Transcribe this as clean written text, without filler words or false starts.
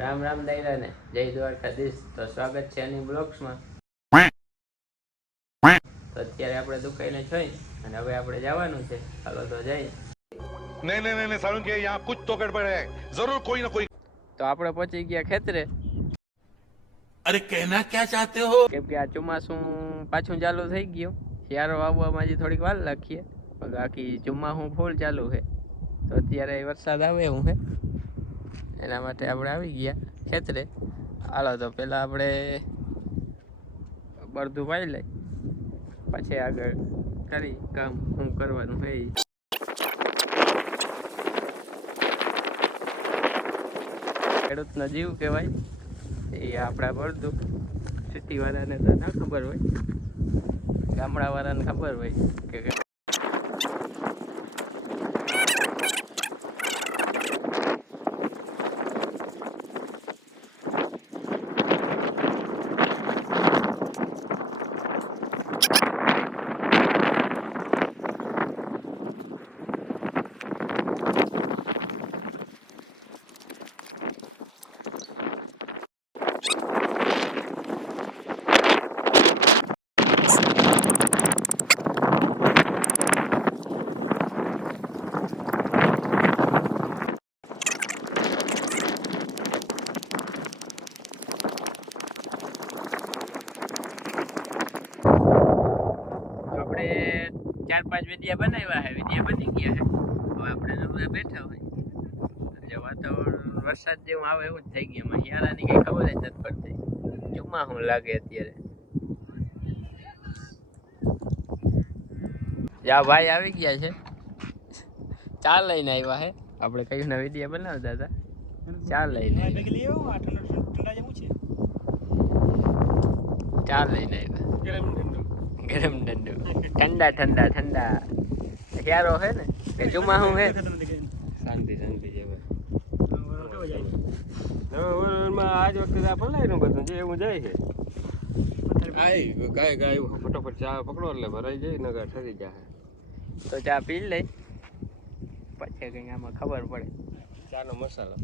રામ રામ દાયરા ને જય દ્વારકાધીશ. તો સ્વાગત છે એની બ્લોગ્સમાં. તો અત્યારે આપણે દુકાને જોઈ અને હવે આપણે જવાનું છે. હાલો તો જઈએ. नहीं नहीं नहीं सारुण के यहाँ कुछ तो गड़बड़ है, जरूर कोई ना कोई. તો આપણે પહોંચી ગયા ખેતરે. अरे कहना क्या चाहते हो? કેમ કે આ ચોમાસું પાછું ચાલુ થઈ ગયું. શિયાળો આવવામાં હજી થોડીક વાર લાગીએ, બાકી ચોમાસું ફૂલ ચાલુ છે. તો અત્યારે વરસાદ આવે એવું છે, એના માટે આપણે આવી ગયા ખેતરે. હાલો તો પેલા આપણે બળદું વાઈ લઈ, પછી આગળ કરી કામ શું કરવાનું હોય. ખેડૂતનો જીવ કહેવાય એ આપણા બળદું. સિટી વાળાને તો ના ખબર હોય, ગામડા વાળાને ખબર હોય કે આપણે 4-5 વિડિયા બનાવ્યા છે. વિડિયા બની ગયા છે. હવે આપણે નવરા બેઠા હોય, જે વાતાવરણ વરસાદ જેવું આવે એવું જ થઈ ગયું. એમાં શિયાળાની કઈ ખબર જ નથી પડતી. ચોમાસું લાગે અત્યારે. યા ભાઈ આવી ગયા છે, ચા લઈને આવ્યા છે. આપણે કયું ના વિડિયા બનાવતા હતા, ચા લઈને ચા લઈને આવ્યા. ગરમ ઠંડુ, ઠંડા ઠંડા ઠંડા. શિયાળો છે ને કે ચોમાસું છે? શાંતિ શાંતિ છે આજ વખતે ભલાઈનું બધું જે એવું જાય છે. ગાય ફટોફટ ચા પકડો એટલે ભરાઈ જાય, નગર ઠરી જાય. તો ચા પી લઈ, પછી કંઈ આમાં ખબર પડે. ચાનો મસાલો